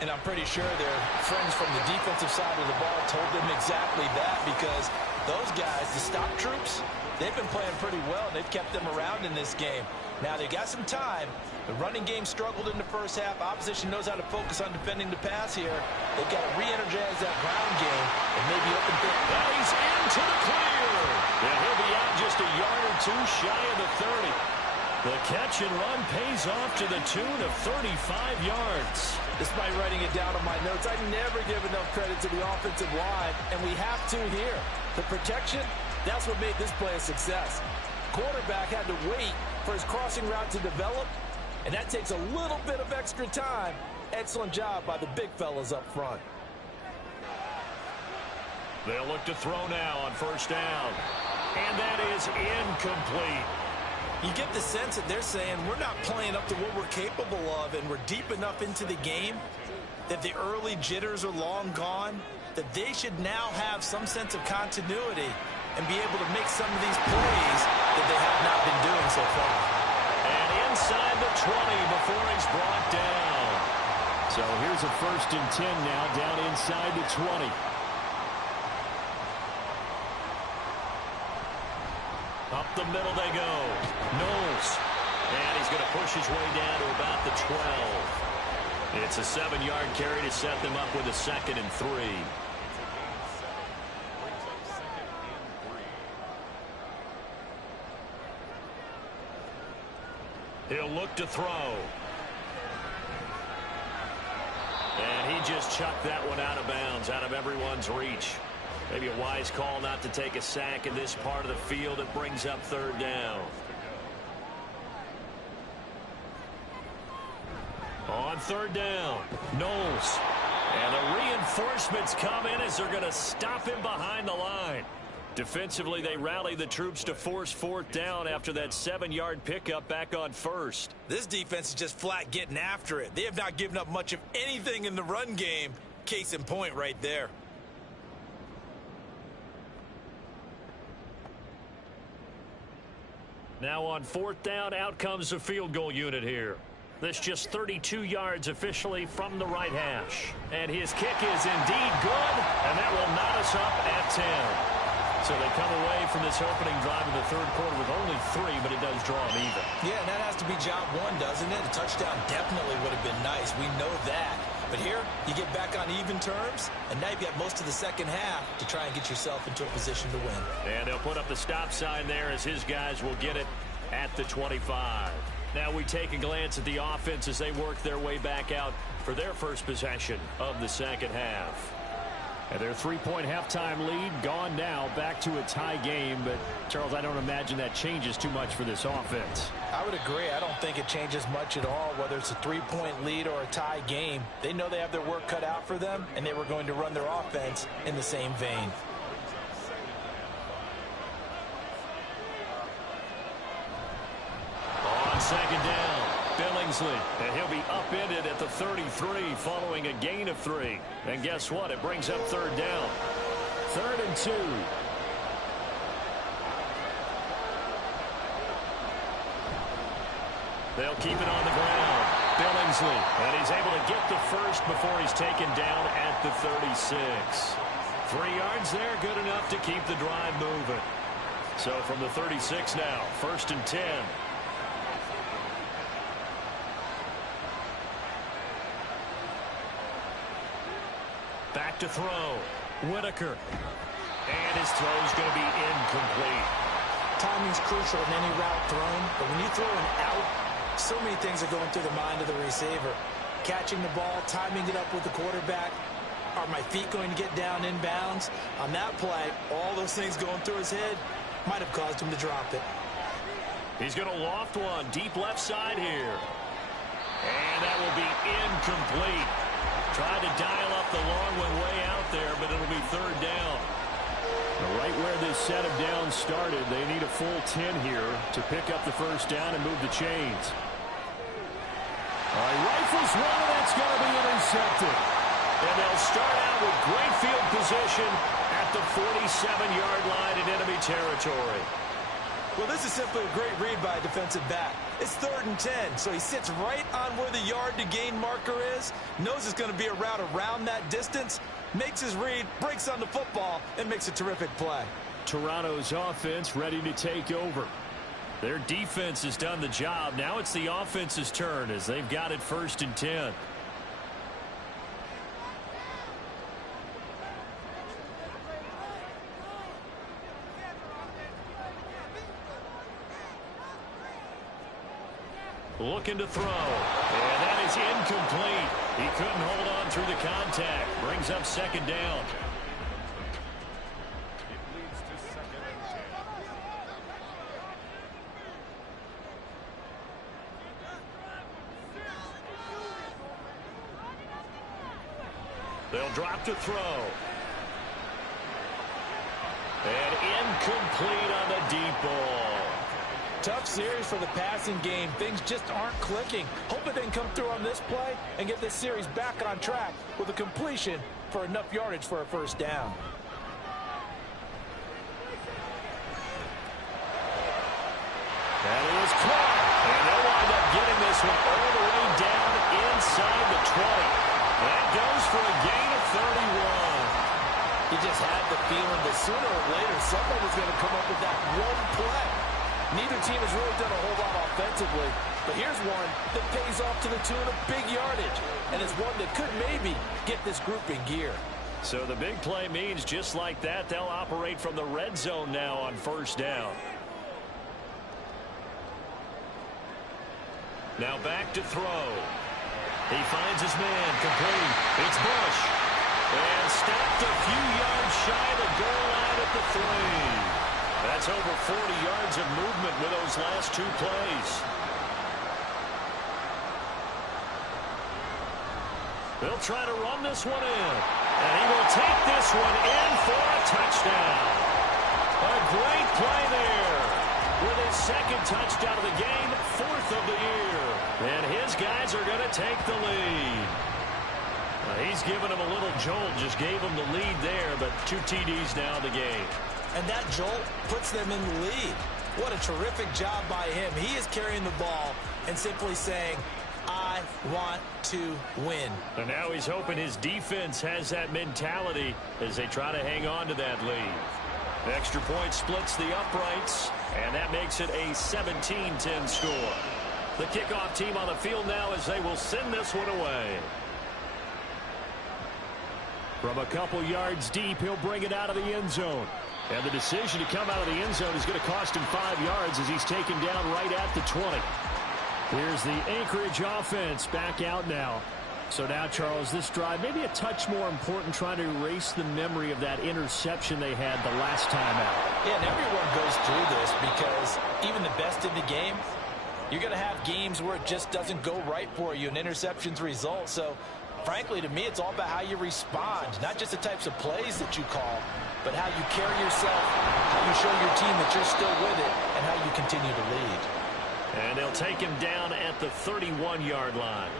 And I'm pretty sure their friends from the defensive side of the ball told them exactly that, because those guys, the stop troops, they've been playing pretty well. They've kept them around in this game. Now, they got some time. The running game struggled in the first half. Opposition knows how to focus on defending the pass here. They've got to re-energize that ground game and maybe open things. Now he's into the clear. And he'll be out just a yard or two shy of the 30. The catch and run pays off to the tune of 35 yards. Despite writing it down on my notes, I never give enough credit to the offensive line, and we have to here. The protection, that's what made this play a success. Quarterback had to wait for his crossing route to develop, and that takes a little bit of extra time. Excellent job by the big fellas up front. They'll look to throw now on first down. And that is incomplete. You get the sense that they're saying we're not playing up to what we're capable of, and we're deep enough into the game that the early jitters are long gone, that they should now have some sense of continuity and be able to make some of these plays that they have not been doing so far. And inside the 20 before he's brought down. So here's a 1st and 10 now, down inside the 20. Up the middle they go. Knowles. And he's going to push his way down to about the 12. It's a 7-yard carry to set them up with a 2nd and 3. He'll look to throw. And he just chucked that one out of bounds, out of everyone's reach. Maybe a wise call not to take a sack in this part of the field. It brings up 3rd down. On 3rd down, Knowles. And the reinforcements come in as they're going to stop him behind the line. Defensively, they rally the troops to force 4th down after that 7-yard pickup back on 1st. This defense is just flat getting after it. They have not given up much of anything in the run game. Case in point right there. Now on 4th down, out comes the field goal unit here. This just 32 yards officially from the right hash. And his kick is indeed good, and that will knot us up at 10. So they come away from this opening drive in the 3rd quarter with only 3, but it does draw them even. Yeah, and that has to be job one, doesn't it? A touchdown definitely would have been nice. We know that. But here, you get back on even terms, and now you've got most of the second half to try and get yourself into a position to win. And they'll put up the stop sign there as his guys will get it at the 25. Now we take a glance at the offense as they work their way back out for their first possession of the second half. And their 3-point halftime lead gone now, back to a tie game. But, Charles, I don't imagine that changes too much for this offense. I would agree. I don't think it changes much at all, whether it's a 3-point lead or a tie game. They know they have their work cut out for them, and they were going to run their offense in the same vein. On 2nd down, Billingsley, and he'll be upended at the 33 following a gain of 3. And guess what? It brings up 3rd down. 3rd and 2. They'll keep it on the ground. Billingsley, and he's able to get the first before he's taken down at the 36. 3 yards there, good enough to keep the drive moving. So from the 36 now, 1st and 10. Back to throw. Whitaker. And his throw's going to be incomplete. Timing's crucial in any route thrown, but when you throw an out, so many things are going through the mind of the receiver. Catching the ball, timing it up with the quarterback. Are my feet going to get down inbounds? On that play, all those things going through his head might have caused him to drop it. He's going to loft one deep left side here. And that will be incomplete. Tried to dial up the long one way out there, but it'll be third down. Right where this set of downs started, they need a full 10 here to pick up the first down and move the chains. All right, rifles one, and that's going to be intercepted. And they'll start out with great field position at the 47-yard line in enemy territory. Well, this is simply a great read by a defensive back. It's 3rd and 10, so he sits right on where the yard-to-gain marker is, knows it's going to be a route around that distance, makes his read, breaks on the football, and makes a terrific play. Toronto's offense ready to take over. Their defense has done the job. Now it's the offense's turn as they've got it 1st and 10. Looking to throw, and that is incomplete. He couldn't hold on through the contact. Brings up 2nd down. They'll drop to throw. And incomplete on the deep ball. Tough series for the passing game. Things just aren't clicking. Hoping they can come through on this play and get this series back on track with a completion for enough yardage for a first down. That is caught. And they'll wind up getting this one all the way down inside the 20. That goes for a gain of 31. You just had the feeling that sooner or later someone was going to come up with that one play. Neither team has really done a whole lot offensively, but here's one that pays off to the tune of big yardage, and it's one that could maybe get this group in gear. So the big play means just like that, they'll operate from the red zone now on 1st down. Now back to throw. He finds his man, complete. It's Bush. And stacked a few yards shy of the goal line at the 3. That's over 40 yards of movement with those last 2 plays. They'll try to run this one in. And he will take this one in for a touchdown. A great play there. With his 2nd touchdown of the game, 4th of the year. And his guys are going to take the lead. He's given him a little jolt, just gave him the lead there, but 2 TDs now in the game. And that jolt puts them in the lead. What a terrific job by him. He is carrying the ball and simply saying, I want to win. And now he's hoping his defense has that mentality as they try to hang on to that lead. The extra point splits the uprights, and that makes it a 17-10 score. The kickoff team on the field now as they will send this one away. From a couple yards deep, he'll bring it out of the end zone. And the decision to come out of the end zone is going to cost him 5 yards as he's taken down right at the 20. Here's the Anchorage offense back out now. So now, Charles, this drive maybe a touch more important, trying to erase the memory of that interception they had the last time out. Yeah, and everyone goes through this because even the best in the game, you're going to have games where it just doesn't go right for you and interceptions result. So, frankly, to me, it's all about how you respond, not just the types of plays that you call, but how you carry yourself, how you show your team that you're still with it, and how you continue to lead. And they'll take him down at the 31-yard line.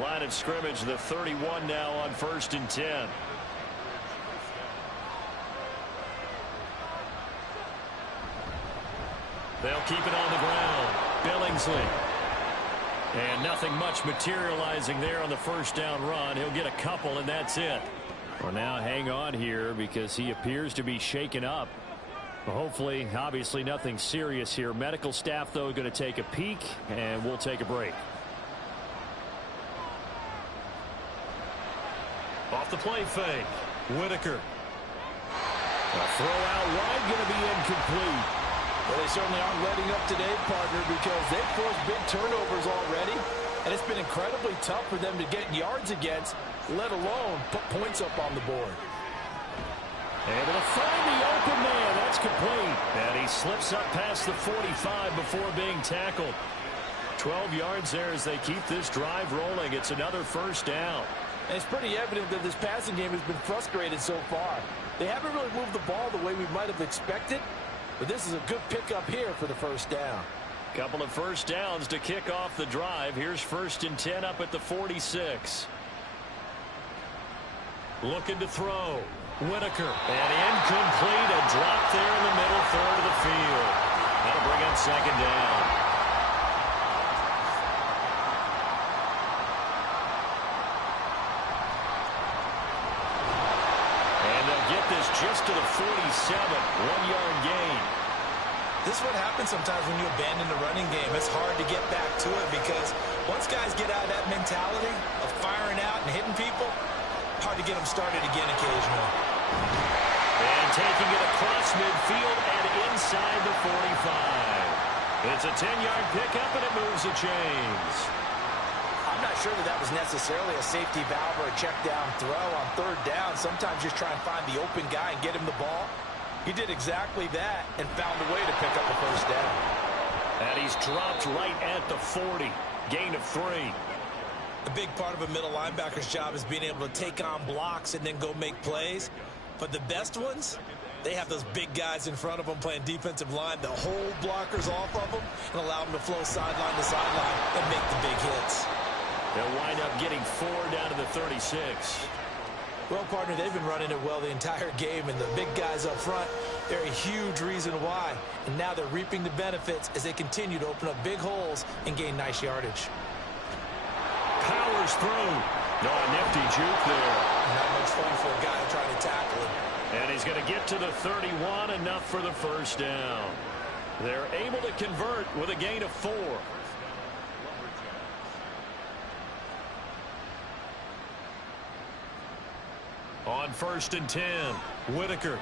Line of scrimmage, the 31 now on 1st and 10. They'll keep it on the ground. Billingsley. And nothing much materializing there on the 1st down run. He'll get a couple, and that's it. Well, now hang on here because he appears to be shaken up. Well, hopefully, obviously, nothing serious here. Medical staff, though, going to take a peek, and we'll take a break. Off the play fake. Whitaker. A throw out wide, going to be incomplete. Well, they certainly aren't letting up today, partner, because they've forced big turnovers already, and it's been incredibly tough for them to get yards against let alone put points up on the board. Able to find the open man. That's complete. And he slips up past the 45 before being tackled. 12 yards there as they keep this drive rolling. It's another first down. And it's pretty evident that this passing game has been frustrated so far. They haven't really moved the ball the way we might have expected, but this is a good pickup here for the first down. Couple of first downs to kick off the drive. Here's 1st and 10 up at the 46. Looking to throw. Whitaker. And incomplete. A drop there in the middle third of the field. That'll bring up 2nd down. And they'll get this just to the 47. 1-yard gain. This is what happens sometimes when you abandon the running game. It's hard to get back to it because once guys get out of that mentality of firing out and hitting people, hard to get them started again occasionally. And taking it across midfield and inside the 45. It's a 10-yard pickup, and it moves the chains. I'm not sure that was necessarily a safety valve or a check down throw on 3rd down. Sometimes just try and find the open guy and get him the ball. He did exactly that and found a way to pick up the first down. And he's dropped right at the 40. Gain of 3. A big part of a middle linebacker's job is being able to take on blocks and then go make plays. But the best ones, they have those big guys in front of them playing defensive line that hold blockers off of them and allow them to flow sideline to sideline and make the big hits. They'll wind up getting 4 down to the 36. Well, partner, they've been running it well the entire game, and the big guys up front, they're a huge reason why. And now they're reaping the benefits as they continue to open up big holes and gain nice yardage. Powers through. No, a nifty juke there. Not much fun for a guy trying to tackle him. And he's going to get to the 31, enough for the first down. They're able to convert with a gain of 4. On 1st and 10, Whitaker.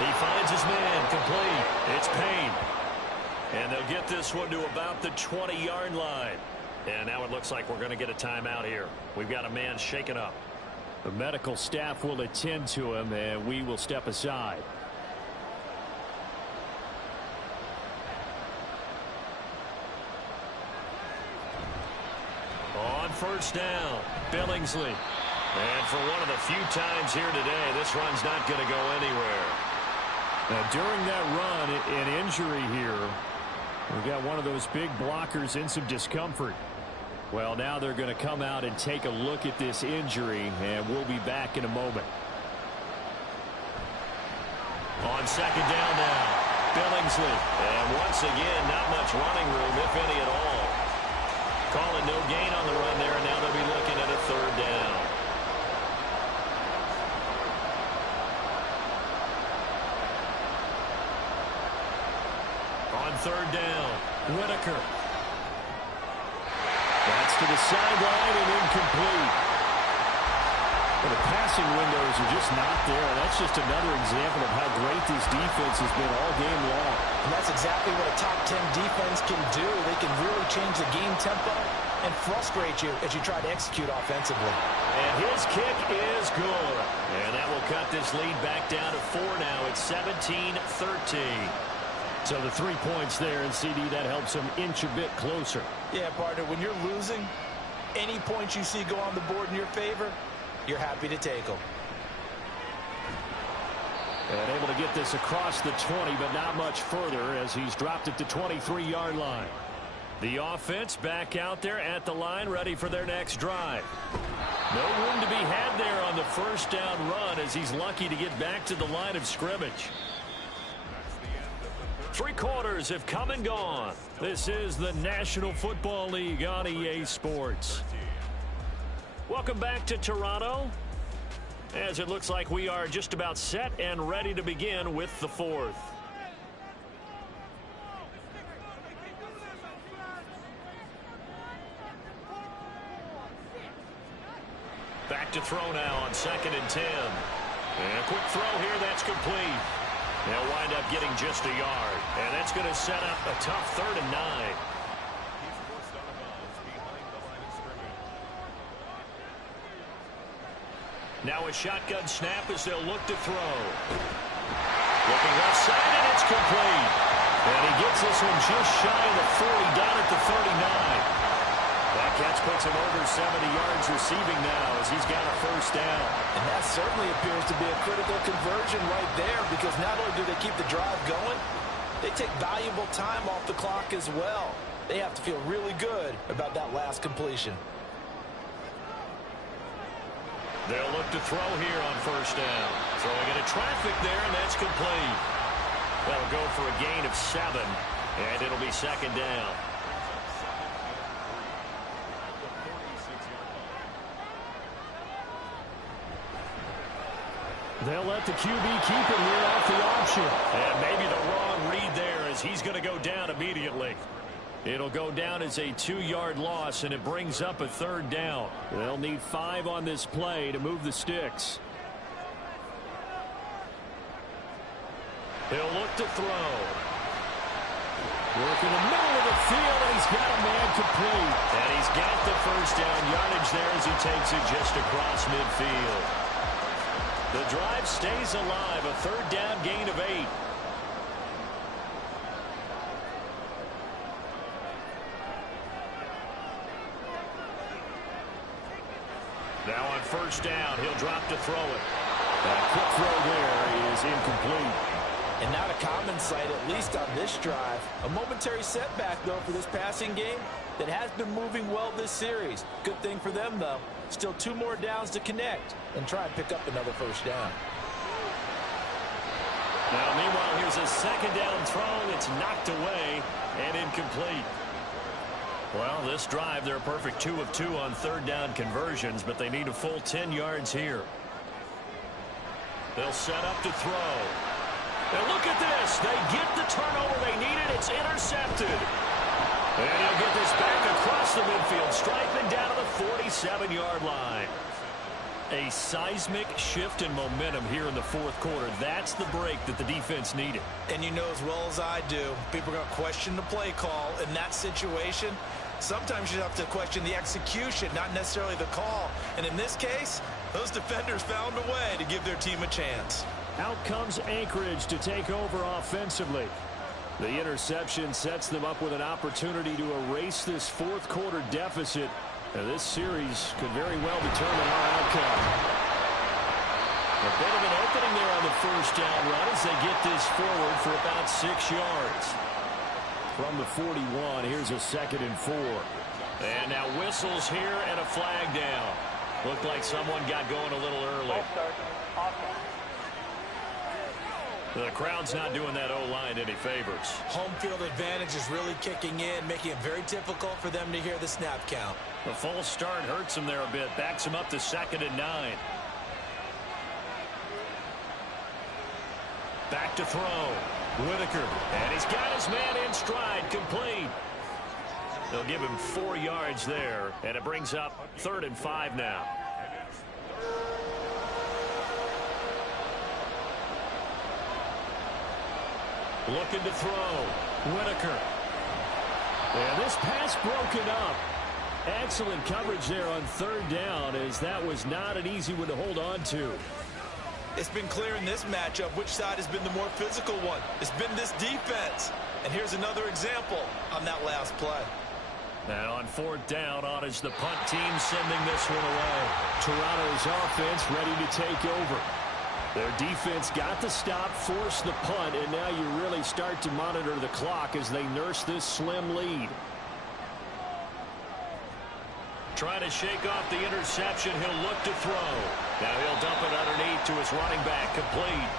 He finds his man, complete. It's Payne. And they'll get this one to about the 20-yard line. And now it looks like we're going to get a timeout here. We've got a man shaken up. The medical staff will attend to him, and we will step aside. On 1st down, Billingsley. And for one of the few times here today, this run's not going to go anywhere. Now, during that run, an injury here. We've got one of those big blockers in some discomfort. Well, now they're going to come out and take a look at this injury, and we'll be back in a moment. On 2nd down now, Billingsley. And once again, not much running room, if any at all. Calling no gain on the run there, and now they'll be looking at a 3rd down. On 3rd down, Whitaker. That's to the sideline and incomplete. Well, the passing windows are just not there. That's just another example of how great this defense has been all game long. And that's exactly what a top 10 defense can do. They can really change the game tempo and frustrate you as you try to execute offensively. And his kick is good. And that will cut this lead back down to 4 now. It's 17-13. So the 3 points there, and CD, that helps them inch a bit closer. Yeah, partner, when you're losing, any points you see go on the board in your favor, you're happy to take them. And able to get this across the 20, but not much further as he's dropped it to 23-yard line. The offense back out there at the line, ready for their next drive. No room to be had there on the 1st down run as he's lucky to get back to the line of scrimmage. 3 quarters have come and gone. This is the National Football League on EA Sports. Welcome back to Toronto, as it looks like we are just about set and ready to begin with the 4th. Back to throw now on 2nd and 10. And a quick throw here, that's complete. They'll wind up getting just a yard. And that's going to set up a tough 3rd and 9. Now a shotgun snap as they'll look to throw. Looking left side, and it's complete. And he gets this one just shy of the 40, down at the 39. That catch puts him over 70 yards receiving now as he's got a first down. And that certainly appears to be a critical conversion right there, because not only do they keep the drive going, they take valuable time off the clock as well. They have to feel really good about that last completion. They'll look to throw here on first down. Throwing into traffic there, and that's complete. That'll go for a gain of 7, and it'll be second down. They'll let the QB keep it here off the option. And maybe the wrong read there, as he's going to go down immediately. It'll go down as a 2-yard loss, and it brings up a third down. They'll need 5 on this play to move the sticks. He'll look to throw. Work in the middle of the field, and he's got a man complete. And he's got the first down yardage there as he takes it just across midfield. The drive stays alive, a third down gain of 8. Now on first down, he'll drop to throw it. That quick throw there is incomplete. And not a common sight, at least on this drive. A momentary setback, though, for this passing game that has been moving well this series. Good thing for them, though. Still 2 more downs to connect and try and pick up another first down. Now, meanwhile, here's a second down throw that's knocked away and incomplete. Well, this drive, they're a perfect 2 of 2 on third down conversions, but they need a full 10 yards here. They'll set up to throw. And look at this. They get the turnover they needed. It's intercepted. And he'll get this back across the midfield, striping down to the 47-yard line. A seismic shift in momentum here in the fourth quarter. That's the break that the defense needed. And you know as well as I do, people are going to question the play call in that situation. Sometimes you have to question the execution, not necessarily the call. And in this case, those defenders found a way to give their team a chance. Out comes Anchorage to take over offensively. The interception sets them up with an opportunity to erase this fourth quarter deficit. Now, this series could very well determine our outcome. A bit of an opening there on the first down run as they get this forward for about 6 yards. From the 41, here's a 2nd and 4. And now whistles here and a flag down. Looked like someone got going a little early. The crowd's not doing that O-line any favors. Home field advantage is really kicking in, making it very difficult for them to hear the snap count. The false start hurts him there a bit, backs him up to 2nd and 9. Back to throw. Whitaker, and he's got his man in stride, complete. They'll give him 4 yards there, and it brings up 3rd and 5 now. Looking to throw. Whitaker. And this pass broken up. Excellent coverage there on 3rd down, as that was not an easy one to hold on to. It's been clear in this matchup which side has been the more physical one. It's been this defense. And here's another example on that last play. And on 4th down, on is the punt team sending this one away. Toronto's offense ready to take over. Their defense got the stop, forced the punt, and now you really start to monitor the clock as they nurse this slim lead. Trying to shake off the interception. He'll look to throw. Now he'll dump it underneath to his running back, complete.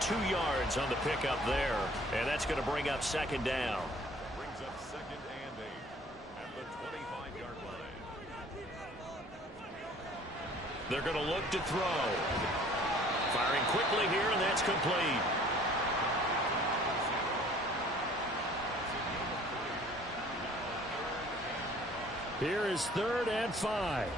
2 yards on the pickup there, and that's going to bring up 2nd down. Brings up 2nd and 8 at the 25-yard line. They're going to look to throw. Firing quickly here, and that's complete. Here is 3rd and 5.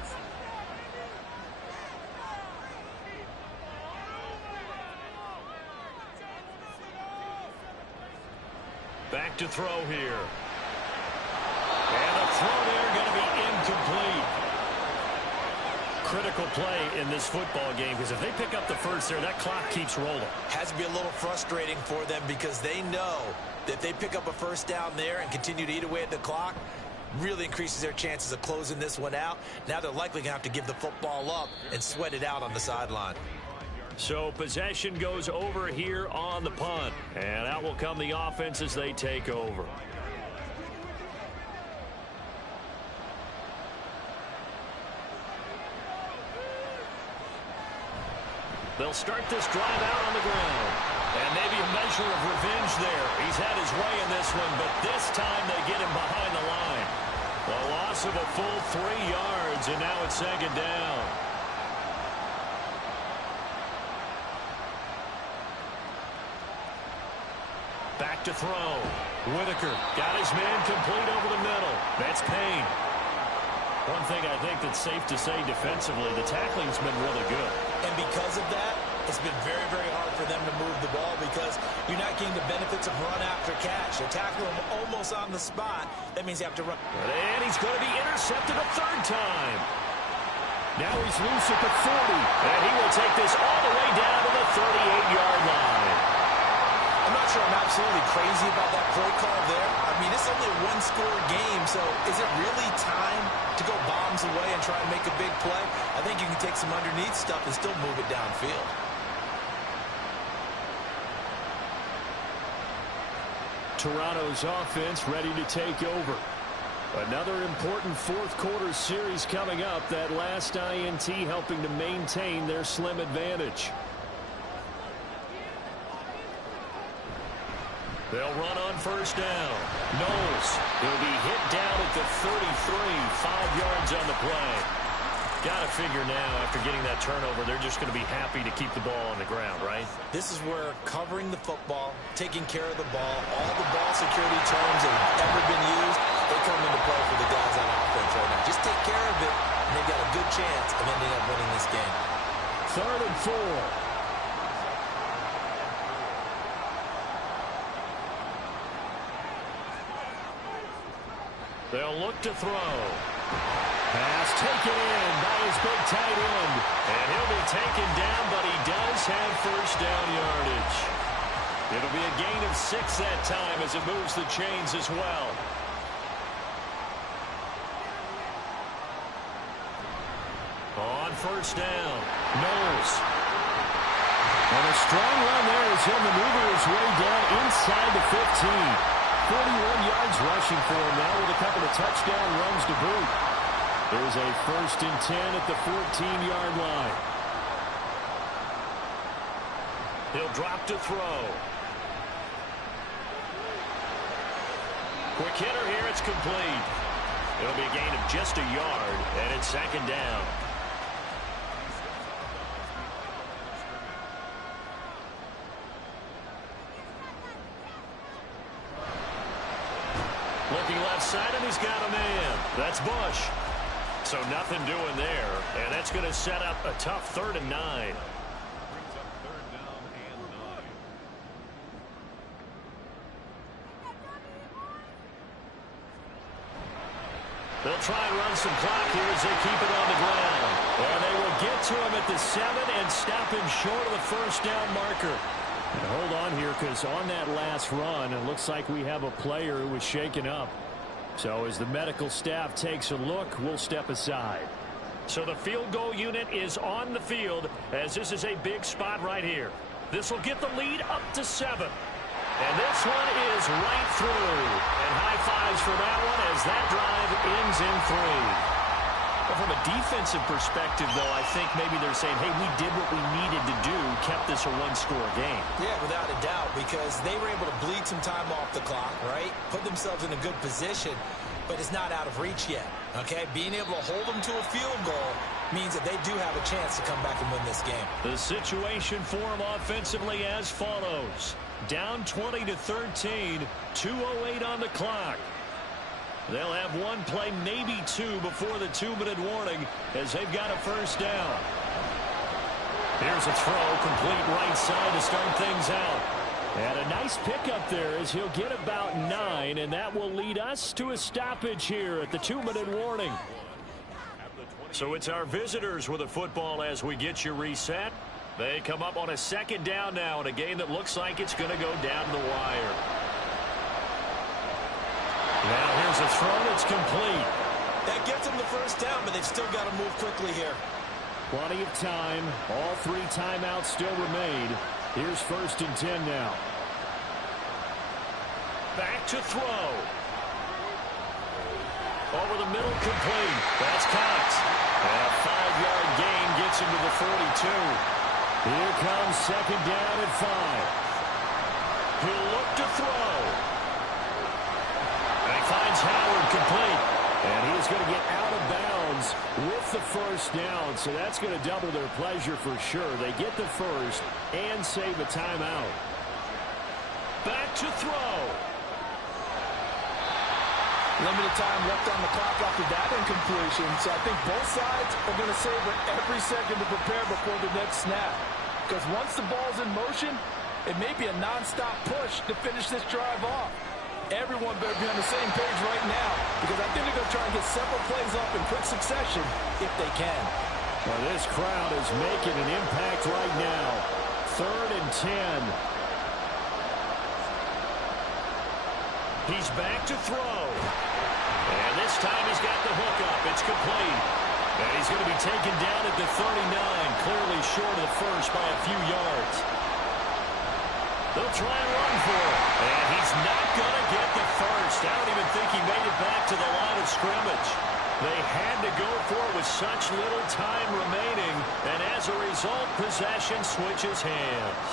Back to throw here. And a throw there going to be incomplete. critical play in this football game because if they pick up the first there, that clock keeps rolling. Has to be a little frustrating for them because they know that if they pick up a first down there and continue to eat away at the clock, really increases their chances of closing this one out. Now they're likely going to have to give the football up and sweat it out on the sideline. So possession goes over here on the punt. And out will come the offense as they take over. They'll start this drive out on the ground. And maybe a measure of revenge there. He's had his way in this one, but this time they get him behind the line. The loss of a full 3 yards, and now it's second down. Back to throw. Whitaker got his man complete over the middle. That's Payne. One thing I think that's safe to say defensively, the tackling's been really good. And because of that, it's been very, very hard for them to move the ball because you're not getting the benefits of run after catch. They tackle him almost on the spot. That means you have to run. And he's going to be intercepted a third time. Now he's loose at the 40. And he will take this all the way down to the 38-yard line. I'm not sure I'm absolutely crazy about that play call there. I mean, it's only a one-score game, so is it really time to go bombs away and try and make a big play? I think you can take some underneath stuff and still move it downfield. Toronto's offense ready to take over. Another important fourth quarter series coming up. That last INT helping to maintain their slim advantage. They'll run on first down. Knowles. He'll be hit down at the 33. 5 yards on the play. Got to figure now, after getting that turnover, they're just going to be happy to keep the ball on the ground, right? This is where covering the football, taking care of the ball, all the ball security terms that have ever been used, they come into play for the guys on offense right now. Just take care of it, and they've got a good chance of ending up winning this game. 3rd and 4. They'll look to throw. Pass taken in by his big tight end. And he'll be taken down, but he does have first down yardage. It'll be a gain of 6 that time as it moves the chains as well. On first down, Knowles. And a strong run there as he'll maneuver his way down inside the 15. 41 yards rushing for him now with a couple of touchdown runs to boot. There's a 1st and 10 at the 14-yard line. He'll drop to throw. Quick hitter here, it's complete. It'll be a gain of just a yard, and it's second down. Looking left side, and he's got a man. That's Bush. So nothing doing there, and that's going to set up a tough 3rd and 9. Brings up 3rd down and 9. They'll try and run some clock here as they keep it on the ground. And they will get to him at the 7 and stop him short of the first down marker. And hold on here, because on that last run, it looks like we have a player who was shaken up. So as the medical staff takes a look, we'll step aside. So the field goal unit is on the field as this is a big spot right here. This will get the lead up to 7. And this one is right through. And high fives for that one as that drive ends in 3. Well, from a defensive perspective, though, I think maybe they're saying, hey, we did what we needed to do, kept this a one-score game. Yeah, without a doubt, because they were able to bleed some time off the clock, right? Put themselves in a good position, but it's not out of reach yet, okay? Being able to hold them to a field goal means that they do have a chance to come back and win this game. The situation for them offensively as follows. Down 20-13, 2:08 on the clock. They'll have one play, maybe 2, before the 2-minute warning as they've got a first down. Here's a throw, complete right side to start things out. And a nice pickup there as he'll get about 9, and that will lead us to a stoppage here at the 2-minute warning. At the So it's our visitors with the football as we get you reset. They come up on a second down now in a game that looks like it's going to go down to the wire. Now here's a throw that's complete. That gets them the first down, but they've still got to move quickly here. Plenty of time. All 3 timeouts still remain. Here's 1st and 10 now. Back to throw. Over the middle, complete. That's caught. And a 5-yard gain gets him to the 42. Here comes 2nd down at 5. He'll look to throw. And he finds Howard complete. And he's going to get out of bounds with the first down. So that's going to double their pleasure for sure. They get the first and save a timeout. Back to throw. Limited time left on the clock after that incompletion, so I think both sides are going to savor every second to prepare before the next snap. Because once the ball's in motion, it may be a non-stop push to finish this drive off. Everyone better be on the same page right now, because I think they're going to try and get several plays up in quick succession if they can. Well, this crowd is making an impact right now. 3rd and 10. He's back to throw. And this time he's got the hook up. It's complete. And he's going to be taken down at the 39, clearly short of the first by a few yards. They'll try and run for it. And he's not going to get the first. I don't even think he made it back to the line of scrimmage. They had to go for it with such little time remaining. And as a result, possession switches hands.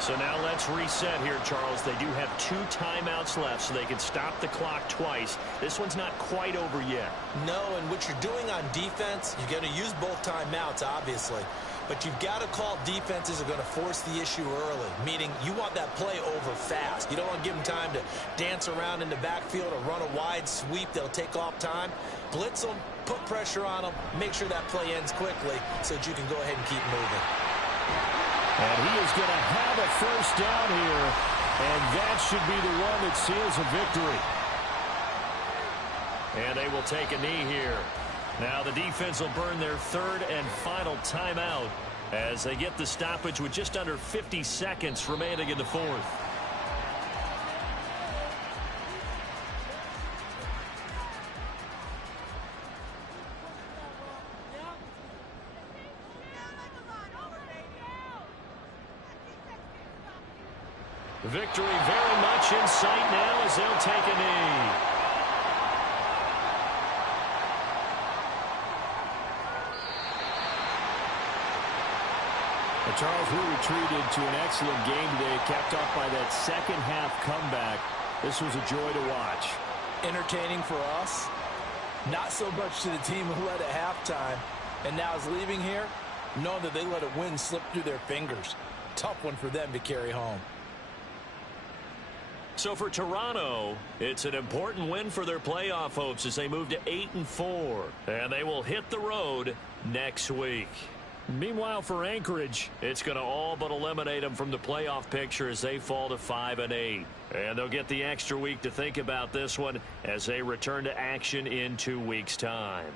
So now let's reset here, Charles. They do have 2 timeouts left, so they can stop the clock twice. This one's not quite over yet. No, and what you're doing on defense, you're going to use both timeouts, obviously. But you've got to call defenses are going to force the issue early, meaning you want that play over fast. You don't want to give them time to dance around in the backfield or run a wide sweep. They'll take off time. Blitz them, put pressure on them, make sure that play ends quickly so that you can go ahead and keep moving. And he is going to have a first down here, and that should be the one that seals a victory. And they will take a knee here. Now the defense will burn their 3rd and final timeout as they get the stoppage with just under 50 seconds remaining in the 4th. Victory very much in sight now as they'll take a knee. Well, Charles, we retreated to an excellent game today, capped off by that second half comeback. This was a joy to watch. Entertaining for us, not so much to the team who led at halftime and now is leaving here, knowing that they let a win slip through their fingers. Tough one for them to carry home. So for Toronto, it's an important win for their playoff hopes as they move to 8-4. And they will hit the road next week. Meanwhile, for Anchorage, it's going to all but eliminate them from the playoff picture as they fall to 5-8. And they'll get the extra week to think about this one as they return to action in 2 weeks' time.